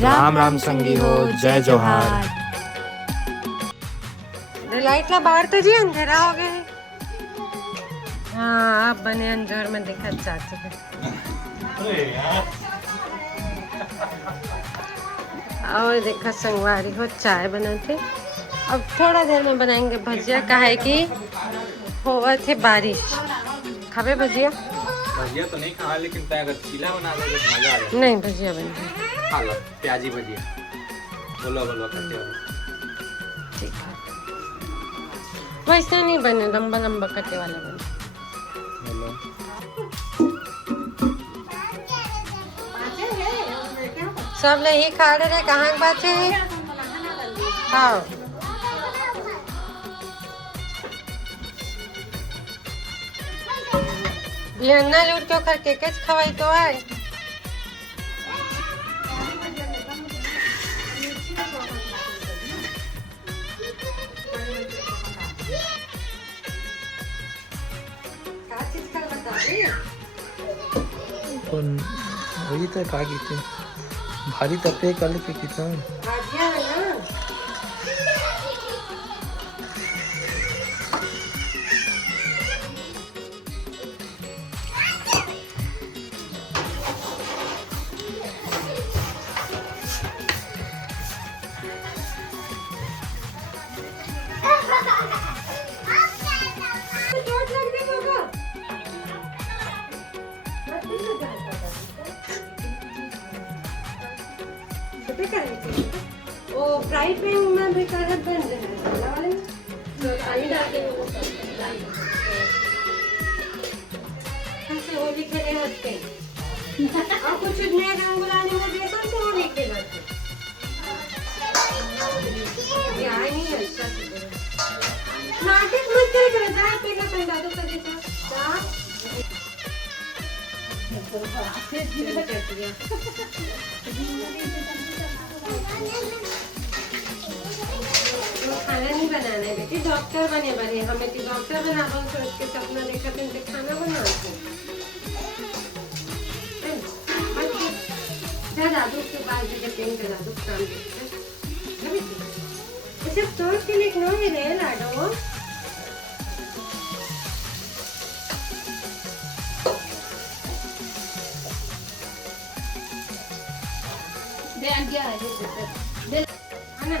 राम राम संगी हो, जय जोहार। लाइटला बाहर तो जी अंधेरा हो गया है। हाँ अब बने अंजोर में दिखत चाची के। और देखा संगवारी हो चाय बनाते। अब थोड़ा देर में बनाएंगे भजिया, काहे कि होवा थे बारिश। खावे भजिया? भजिया तो नहीं खा, लेकिन तय अगर चीला बना दो तो मजा आ जाए। नहीं भजिया बन गई। खा लो प्याजी भजिया। बोलो बोलो कटे वाली। ठीक है, वैसा नहीं बने, लंबा लंबा कटे वाला बने। बोलो। सब नहीं खा रहे, कहाँ के बात है? हाँ बिहन्ना लूट के ओकर के खवाई तो है। पण वही तो का कहते भारी तपे कल के कितना भाजिया है ना। वो फ्राई पैन में भी करत बन रहे हैं तो पानी डाल के कैसे होली खेले होते और कुछ नया रंग बुलाने में देता तो होली खेलते ये आई नहीं है अच्छा नाटक मत करे जा पहले संगा दो कर देता खाना नहीं बनाना है बेटी, डॉक्टर बने बने हमें तो डॉक्टर बना बन सोच के सपना देखा थे खाना बनाते दादू के बाद पेन का दादू काम अच्छा तोड़ के लिए क्यों ही रहे लाडो दे आ गया है ना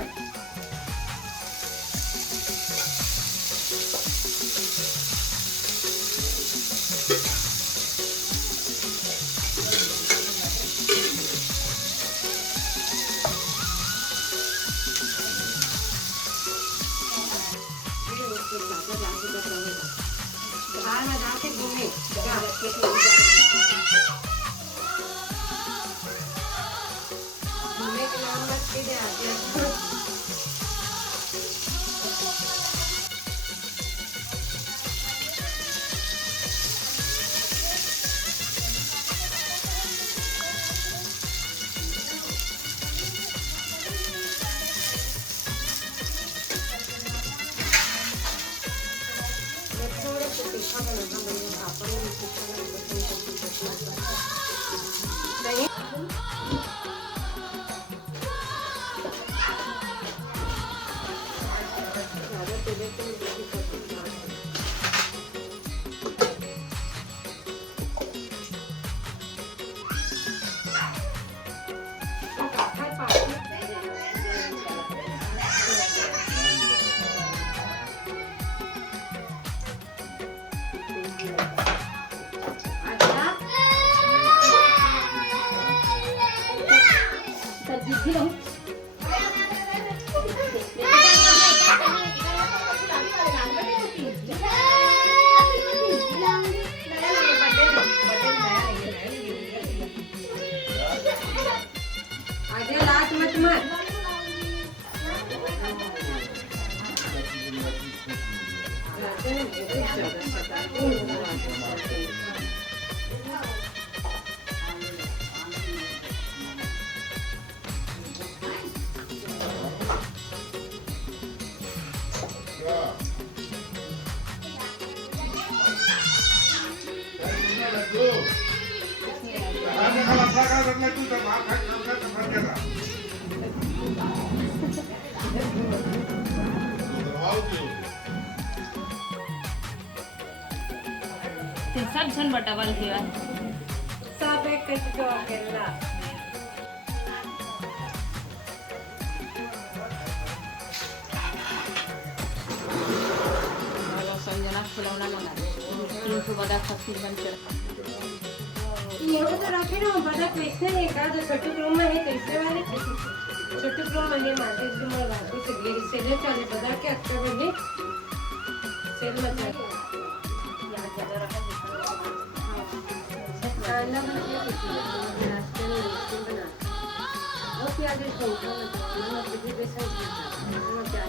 बाहर में जाके घूमे घूमने के नाम बस के दे आते Thank you. सब जन बटावल किया सब एक जो अकेला संजना फुलौना मंगा 300 बड़ा खस्सी बन के ये तो रखे ना बड़ा कैसे है का जो छोटे रूम में है कैसे वाले छोटे रूम में है मार्केट में रात से गिर से ले चले बड़ा के अच्छा बने सेल में जाके यार ज्यादा रखा खाना बना के नाश्ते में रोटी बना वो क्या दे सोचा मैं किसी बेसन मैं क्या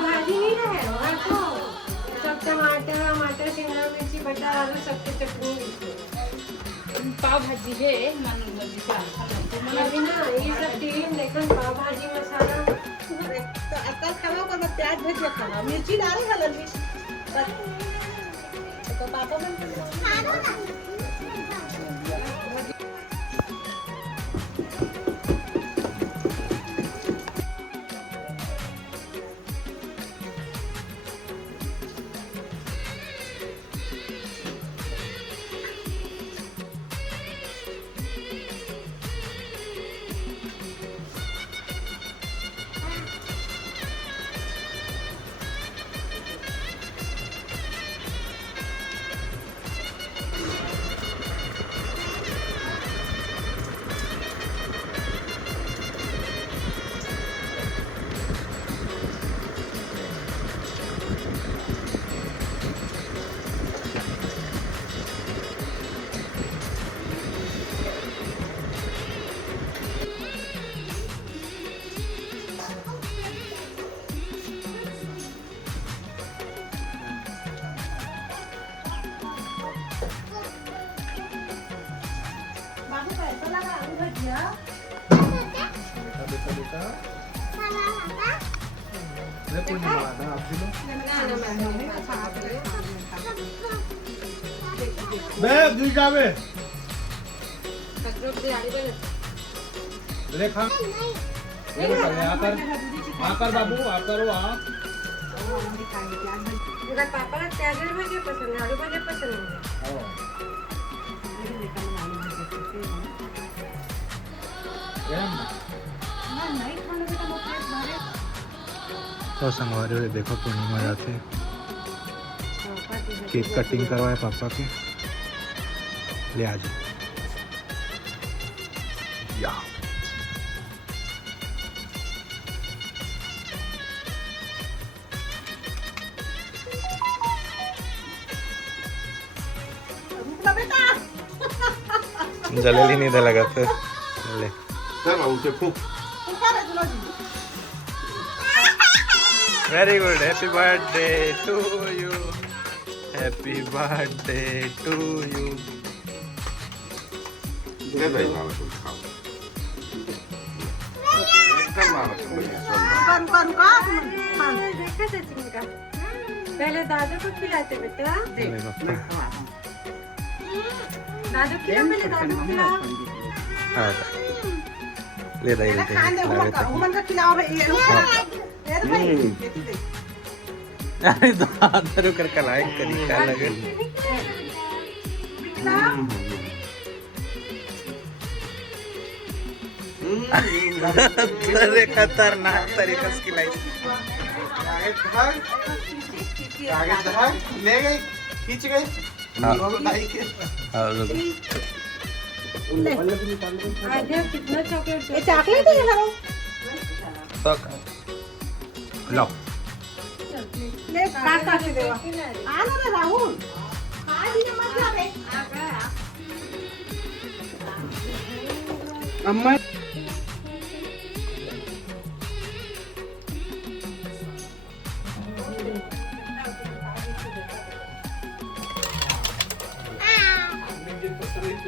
भाजी नहीं रहे और तो सब टमाटर शिमला मिर्ची बटर आलू सबकी चटनी पाव भाजी है मन भाजी का अभी ना ये सब टीम लेकिन पाव भाजी मसाला तो अक्कल खावा को प्याज भेज खाना मिर्ची डाली हल्दी तो पापा मन रेखा आकर बाबू आकर पापाला त्यागेल भाजी पसंद आलू भाजी पसंद तो संगवारी हुए देखो पूर्णिमा जाते केक कटिंग करवाए पापा के ले आज या जलेली नहीं दे लगा फिर ले very good happy birthday to you happy birthday to you दे भाई मामा को खाओ एकदम मामा को देखा सचिन का पहले दादू को खिलाते बेटा दादू खिला पहले दादू को खिला हाँ ले दाई ले अरे दादू कर कलाई करी क्या लगे अरे खतरनाक तरीका से खिलाई आगे ले गई खींच गई आधे कितना चॉकलेट ये चॉकलेट है ना लो ले काट काट के देवा आना ना राहुल आज ही मतलब है अम्मा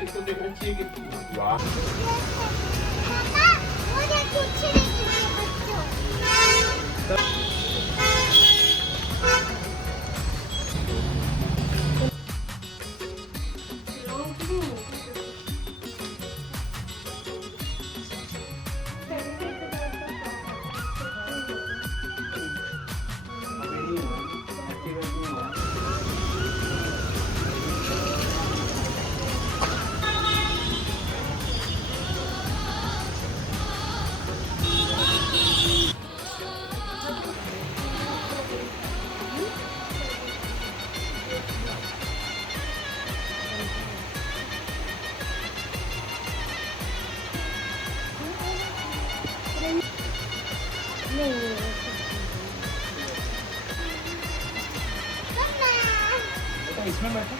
इसको देखना चाहिए कि वाह पापा मुझे कुछ नहीं चाहिए बच्चों इसमें बैठा